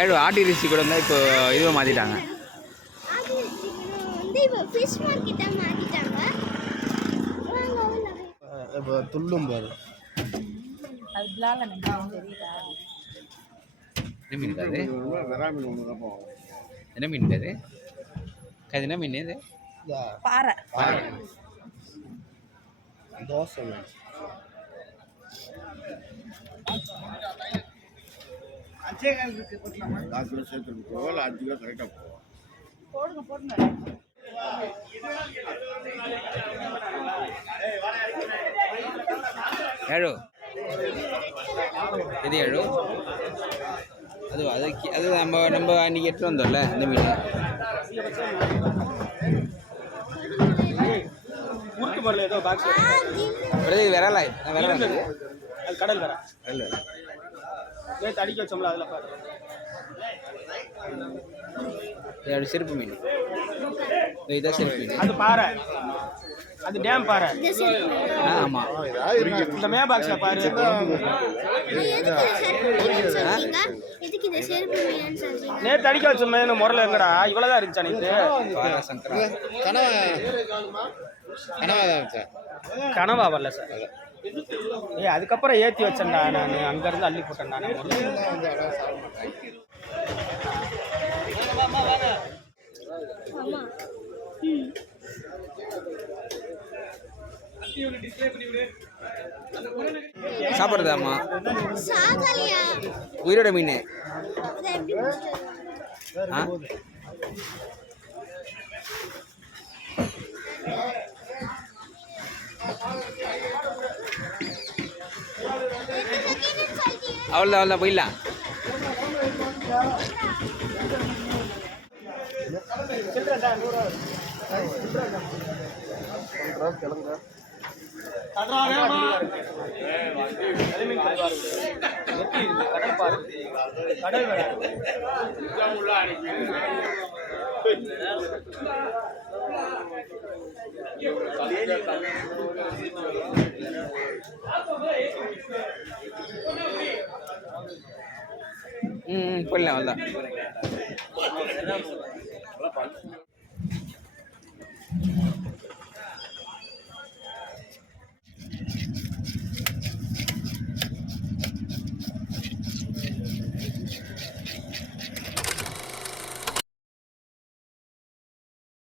ஏழு ஆர்டிரிசி கூட இருந்தால் இப்போ இதுவை மாற்றிட்டாங்க. இப்போ துள்ளும் பாரு. என்ன மீன் அது? என்ன மீன் அது? என்ன மீன் இது? பாறை. பாறை. தோசை மீன். ஏழு எது ஏழு? அது நம்ம அன்றைக்கி எடுத்துகிட்டு வந்தோம்ல இந்த மீன். விரலா அது கடல் வேற அடிக்க வச்சோம்ல அதில் பாரு. செருப்பு மீன். இதான் செருப்பு மீன். அது பாறை, அது டேம் பாறை. ஆமாம். இந்த மே பாக்ஸில் பாரு. நேற்று அடிக்க வச்சோமே முறையில் எங்கடா இவ்வளோதான் இருந்துச்சா? நேற்று கனவா வரல சார். அதுக்கப்புறம் ஏற்றி வச்சேன்டா நான், அங்கேருந்து அள்ளி போட்டேன்டா நான். சாப்பிட்றதாம்மா உயிரோட மீன். அவ்வளோதான் போயிடலாம். போயிடலாம் அவ்வளோதான்.